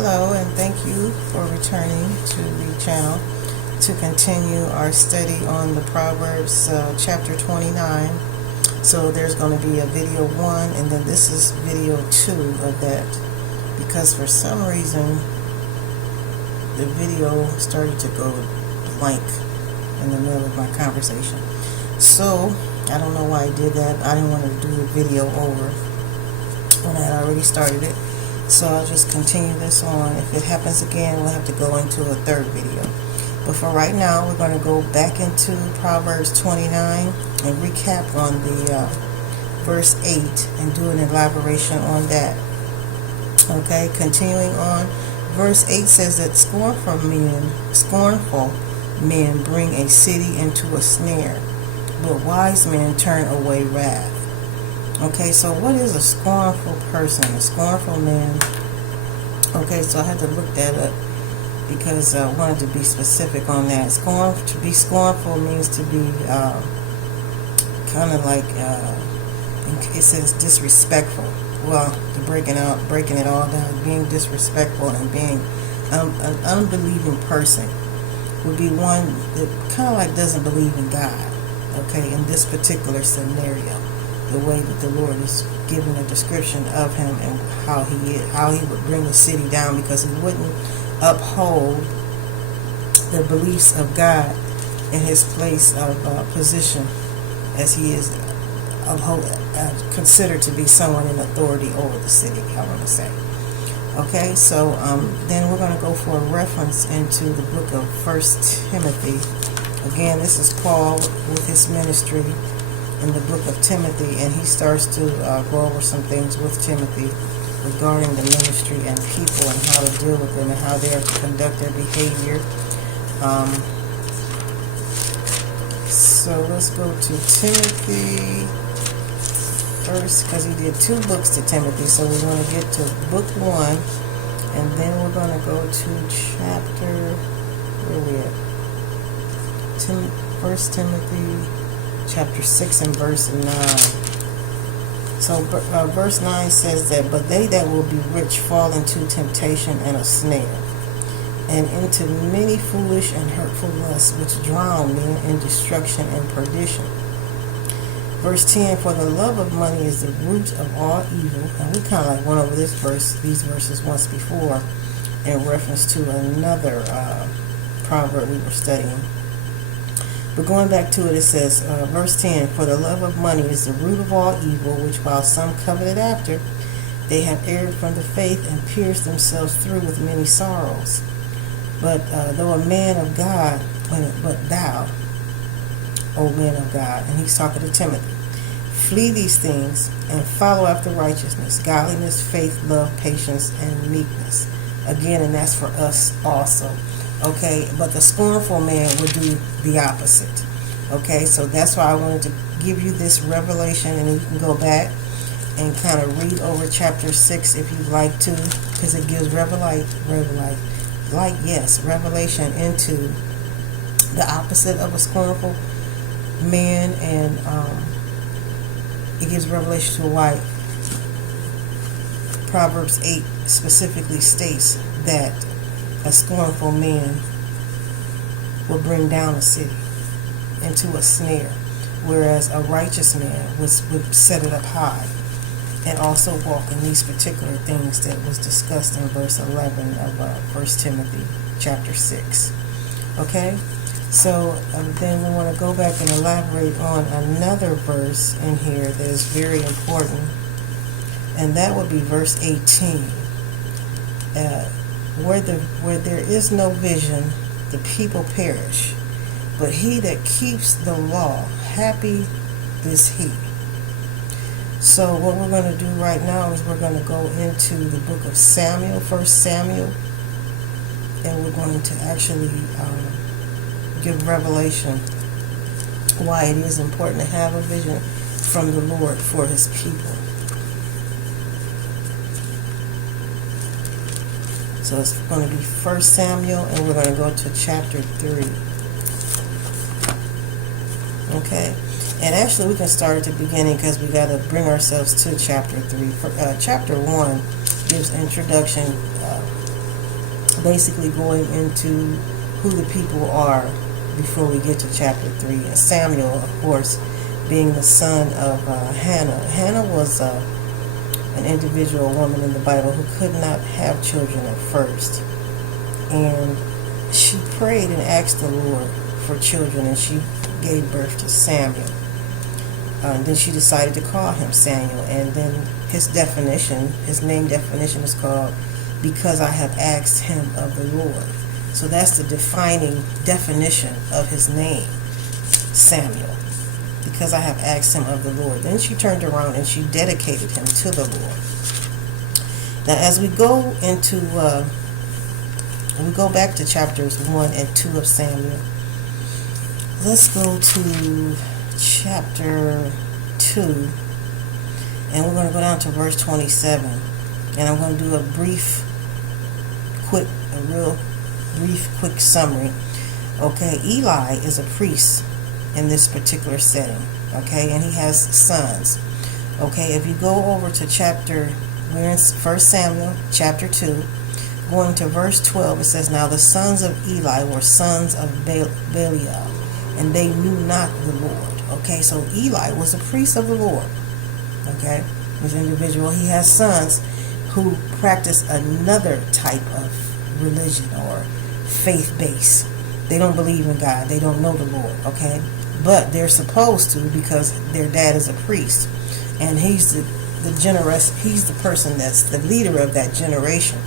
Hello, and thank you for returning to the channel to continue our study on the Proverbs chapter 29. So there's going to be a video 1 and then this is video 2 of that, because for some reason the video started to go blank in the middle of my conversation. So I don't know why I did that. I didn't want to do the video over when I had already started it. So I'll just continue this on. If it happens again, we'll have to go into a third video. But for right now, we're going to go back into Proverbs 29 and recap on the verse 8 and do an elaboration on that. Okay, continuing on. Verse 8 says that scornful men bring a city into a snare, but wise men turn away wrath. Okay, so what is a scornful person? A scornful man. Okay, so I had to look that up because I wanted to be specific on that. To be scornful means to be kind of like, it says disrespectful. Well, breaking it all down, being disrespectful and being an unbelieving person would be one that kind of like doesn't believe in God. Okay, in this particular scenario, the way that the Lord is giving a description of him and how he would bring the city down, because he wouldn't uphold the beliefs of God in his place of position, as he is considered to be someone in authority over the city, I want to say. Okay, so then we're going to go for a reference into the book of 1 Timothy. Again, this is Paul with his ministry in the book of Timothy, and he starts to go over some things with Timothy regarding the ministry and people and how to deal with them and how they are to conduct their behavior. So let's go to Timothy first, because he did 2 books to Timothy. So we're going to get to book 1, and then we're going to go to chapter, where are we at? 1 Timothy chapter 6 and verse 9. So verse 9 says that, but they that will be rich fall into temptation and a snare, and into many foolish and hurtful lusts, which drown men in destruction and perdition. Verse 10, for the love of money is the root of all evil. And we kind of like went over these verses once before in reference to another proverb we were studying. But going back to it, it says, verse 10, for the love of money is the root of all evil, which while some coveted after, they have erred from the faith and pierced themselves through with many sorrows. But though a man of God, but thou, O man of God, and he's talking to Timothy, flee these things and follow after righteousness, godliness, faith, love, patience, and meekness. Again, and that's for us also. Okay, but the scornful man would do the opposite. Okay, so that's why I wanted to give you this revelation, and you can go back and kind of read over chapter 6 if you'd like to, because it gives revelation into the opposite of a scornful man, and it gives revelation to why Proverbs 8 specifically states that a scornful man will bring down a city into a snare, whereas a righteous man would set it up high, and also walk in these particular things that was discussed in verse 11 of 1 Timothy chapter 6. Okay, so then we want to go back and elaborate on another verse in here that is very important, and that would be verse 18. Where there is no vision, the people perish, but he that keeps the law, happy is he. So what we're going to do right now is we're going to go into the book of Samuel, 1 Samuel, and we're going to actually give revelation why it is important to have a vision from the Lord for his people. So it's going to be 1 Samuel, and we're going to go to chapter 3. Okay? And actually, we can start at the beginning because we got to bring ourselves to chapter 3. Chapter 1 gives introduction basically going into who the people are before we get to chapter 3. And Samuel, of course, being the son of Hannah. Hannah was an individual woman in the Bible who could not have children at first. And she prayed and asked the Lord for children, and she gave birth to Samuel. And then she decided to call him Samuel. And then his name definition is called Because I Have Asked Him of the Lord. So that's the defining definition of his name, Samuel. Because I have asked him of the Lord. Then she turned around and she dedicated him to the Lord. Now as we go into, we go back to chapters 1 and 2 of Samuel. Let's go to chapter 2. And we're going to go down to verse 27. And I'm going to do a real brief, quick summary. Okay, Eli is a priest in this particular setting. Okay, and he has sons. Okay, if you go over to we're in 1 Samuel chapter 2, going to verse 12, it says, Now the sons of Eli were sons of Belial, and they knew not the Lord. Okay, so Eli was a priest of the Lord. Okay, this individual, he has sons who practice another type of religion or faith base. They don't believe in God. They don't know the Lord. Okay, but they're supposed to, because their dad is a priest, and he's he's the person that's the leader of that generation,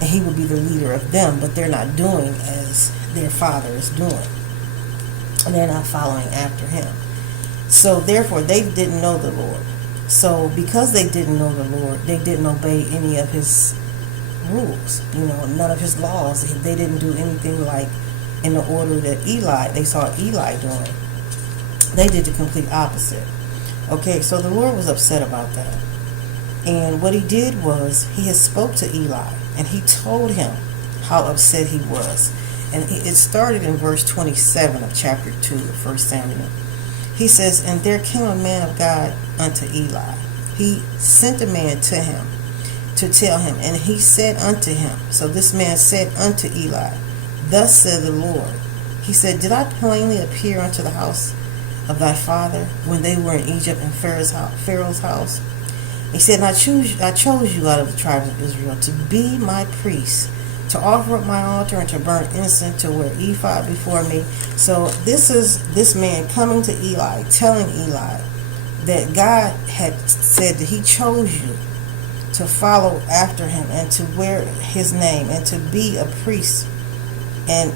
and he will be the leader of them. But they're not doing as their father is doing, and they're not following after him. So therefore, they didn't know the Lord. So because they didn't know the Lord, they didn't obey any of his rules, none of his laws. They didn't do anything like in the order that they saw Eli doing. They did the complete opposite. Okay, so the Lord was upset about that. And what he did was, he had spoke to Eli, and he told him how upset he was. And it started in verse 27 of chapter 2 of 1 Samuel. He says, And there came a man of God unto Eli. He sent a man to him to tell him, and he said unto him, so this man said unto Eli, Thus said the Lord. He said, Did I plainly appear unto the house of thy father when they were in Egypt in Pharaoh's house? He said, I chose you out of the tribes of Israel to be my priest, to offer up my altar and to burn incense, to wear ephod before me. So this is this man coming to Eli, telling Eli that God had said that he chose you to follow after him and to wear his name and to be a priest and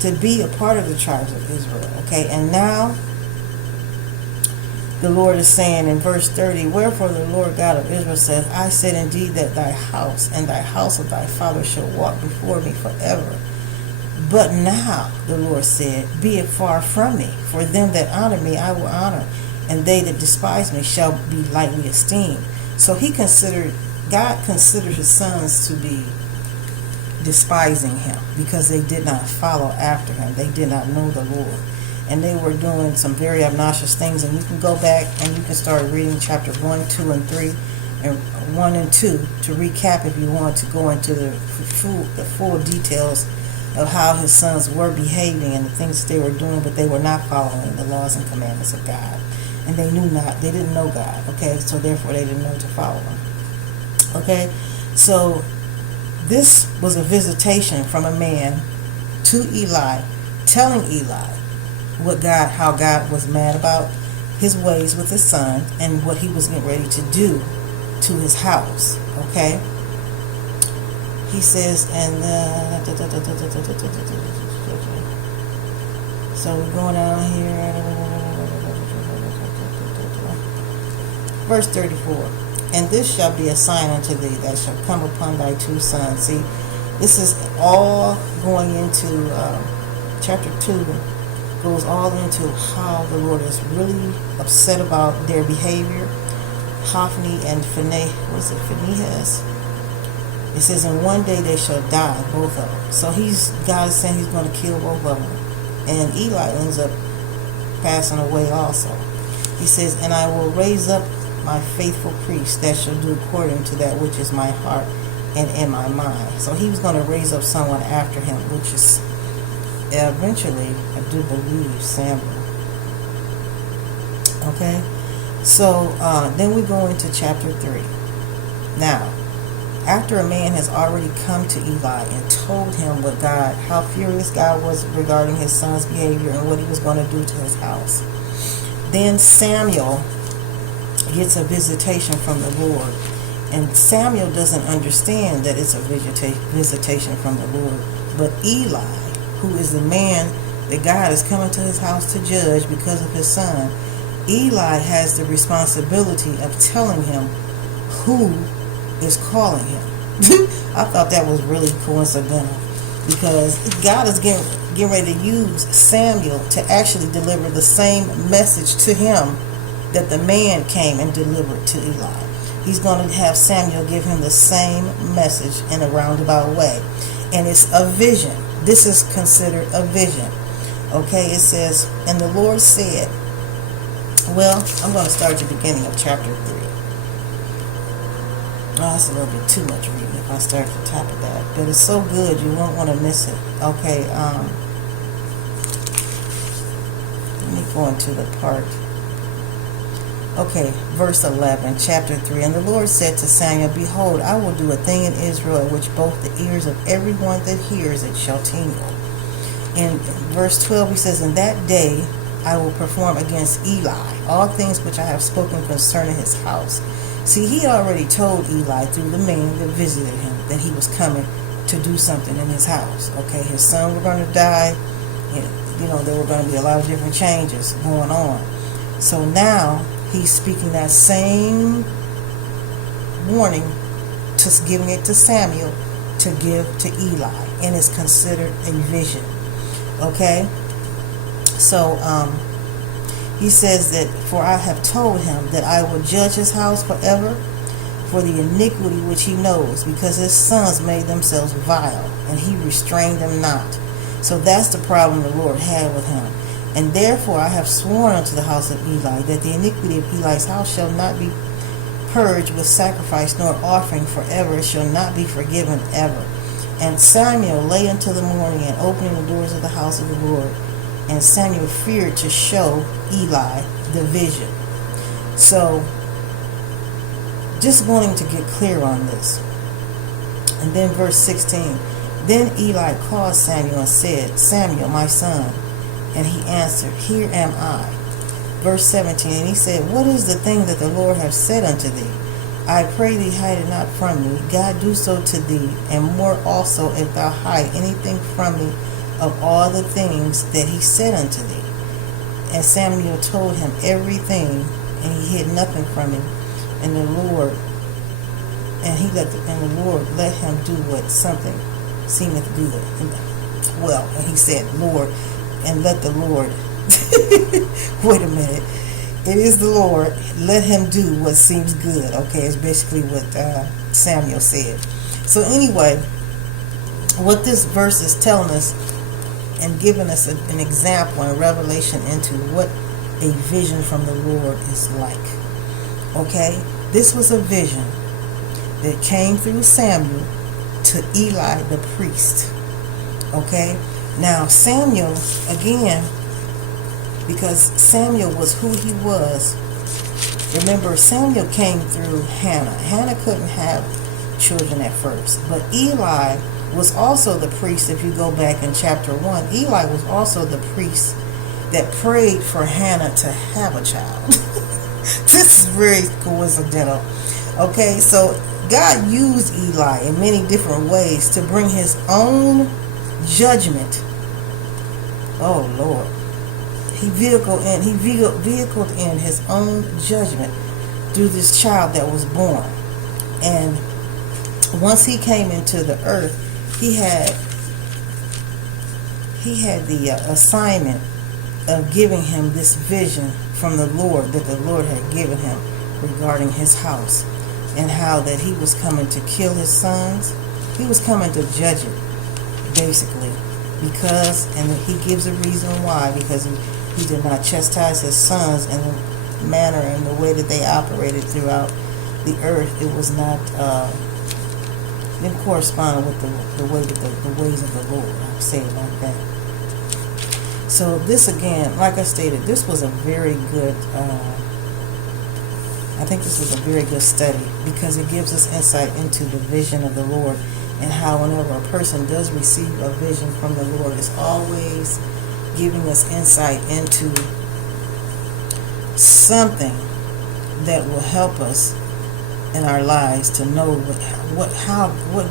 to be a part of the tribes of Israel. Okay, and now the Lord is saying in verse 30, Wherefore the Lord God of Israel says, I said indeed that thy house and thy house of thy father shall walk before me forever. But now, the Lord said, Be it far from me, for them that honor me I will honor, and they that despise me shall be lightly esteemed. So God considered his sons to be despising him because they did not follow after him. They did not know the Lord. And they were doing some very obnoxious things. And you can go back and you can start reading chapter 1, 2, and 3, and 1 and 2 to recap if you want to go into the full details of how his sons were behaving and the things that they were doing, but they were not following the laws and commandments of God. And they didn't know God. Okay, so therefore they didn't know to follow him. Okay, so this was a visitation from a man to Eli, telling Eli how God was mad about his ways with his son and what he was getting ready to do to his house. Okay, he says, and so we're going down here, verse 34. And this shall be a sign unto thee that shall come upon thy two sons. See, this is all going into chapter 2, goes all into how the Lord is really upset about their behavior. Hophni and Phinehas. It says, in one day they shall die, both of them. So God is saying he's going to kill both of them. And Eli ends up passing away also. He says, and I will raise up my faithful priest that shall do according to that which is my heart in my mind. So he was going to raise up someone after him, which is eventually, I do believe, Samuel. Okay, so then we go into chapter 3. Now, after a man has already come to Eli and told him how furious God was regarding his son's behavior and what he was going to do to his house, then Samuel gets a visitation from the Lord. And Samuel doesn't understand that it's a visitation from the Lord. But Eli, who is the man that God is coming to his house to judge because of his son, Eli has the responsibility of telling him who is calling him. I thought that was really coincidental, because God is getting ready to use Samuel to actually deliver the same message to him that the man came and delivered to Eli. He's going to have Samuel give him the same message in a roundabout way. And it's a vision. This is considered a vision. Okay, it says, and the Lord said, well, I'm going to start at the beginning of chapter 3. Oh, that's a little bit too much reading if I start at the top of that. But it's so good, you won't want to miss it. Okay, let me go into the part. Okay, verse 11, chapter 3. And the Lord said to Samuel, behold, I will do a thing in Israel which both the ears of everyone that hears it shall tingle. In verse 12, he says, in that day I will perform against Eli all things which I have spoken concerning his house. See, he already told Eli through the man that visited him that he was coming to do something in his house. Okay, his son were going to die. You know, there were going to be a lot of different changes going on. So now he's speaking that same warning, giving it to Samuel to give to Eli, and it's considered a vision. Okay, so he says that, for I have told him that I will judge his house forever for the iniquity which he knows, because his sons made themselves vile, and he restrained them not. So that's the problem the Lord had with him. And therefore I have sworn unto the house of Eli that the iniquity of Eli's house shall not be purged with sacrifice nor offering forever. It shall not be forgiven ever. And Samuel lay until the morning, and opening the doors of the house of the Lord. And Samuel feared to show Eli the vision. So, just wanting to get clear on this. And then verse 16. Then Eli called Samuel and said, Samuel, my son. And he answered, Here am I. Verse 17. And he said, What is the thing that the Lord hath said unto thee? I pray thee, hide it not from me. God do so to thee, and more also, if thou hide anything from me of all the things that he said unto thee. And Samuel told him everything, and he hid nothing from him. And the Lord let him do what something seemeth good. And he said, Lord, and let the Lord wait a minute. It is the Lord, let him do what seems good. Okay, it's basically what Samuel said. So anyway, what this verse is telling us and giving us an example and revelation into what a vision from the Lord is like. Okay, this was a vision that came through Samuel to Eli the priest. Okay, now Samuel, again, because Samuel was who he was. Remember, Samuel came through Hannah. Hannah couldn't have children at first, but Eli was also the priest. If you go back in chapter 1, Eli was also the priest that prayed for Hannah to have a child. This is very coincidental. Okay, so God used Eli in many different ways to bring his own judgment. Oh Lord. He vehicled in his own judgment through this child that was born. And once he came into the earth, he had the assignment of giving him this vision from the Lord that the Lord had given him regarding his house, and how that he was coming to kill his sons. He was coming to judge it, basically, and he gives a reason why, because he did not chastise his sons in the manner and the way that they operated throughout the earth. It was not them corresponding with the ways of the Lord. I'll say it like that. So this again, like I stated, this was a very good. I think this was a very good study because it gives us insight into the vision of the Lord and how whenever a person does receive a vision from the Lord, it's always giving us insight into something that will help us in our lives to know what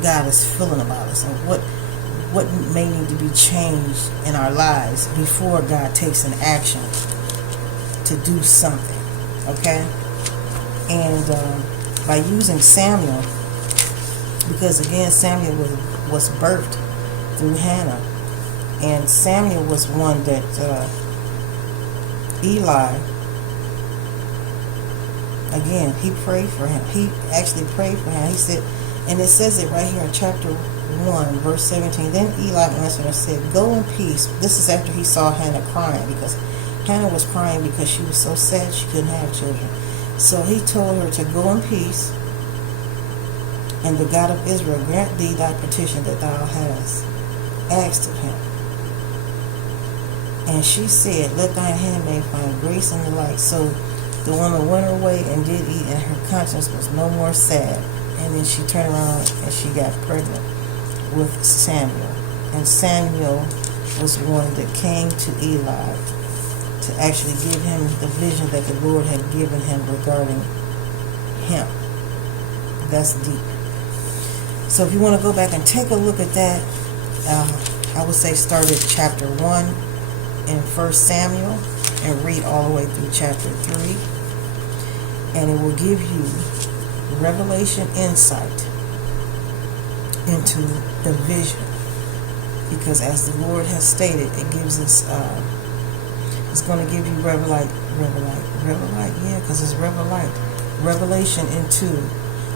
God is feeling about us and what may need to be changed in our lives before God takes an action to do something. Okay? And by using Samuel, because again Samuel was birthed through Hannah, and Samuel was one that Eli, again, he prayed for him. He actually prayed for him. He said, and it says it right here in chapter 1, verse 17. Then Eli answered and said, "Go in peace." This is after he saw Hannah crying, because Hannah was crying because she was so sad she couldn't have children. So he told her to go in peace, and the God of Israel grant thee thy petition that thou hast asked of him. And she said, "Let thine handmaid find grace in the light." So the woman went her way and did eat, and her conscience was no more sad. And then she turned around and she got pregnant with Samuel. And Samuel was one that came to Eli to actually give him the vision that the Lord had given him regarding him. That's deep. So if you want to go back and take a look at that, I would say start at chapter 1 in 1 Samuel and read all the way through chapter 3. And it will give you revelation insight into the vision. Because as the Lord has stated, it gives us, it's going to give you revelite, yeah, because it's revelation into.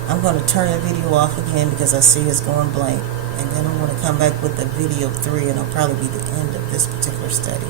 I'm going to turn the video off again because I see it's going blank. And then I'm going to come back with the video 3, and it'll probably be the end of this particular study.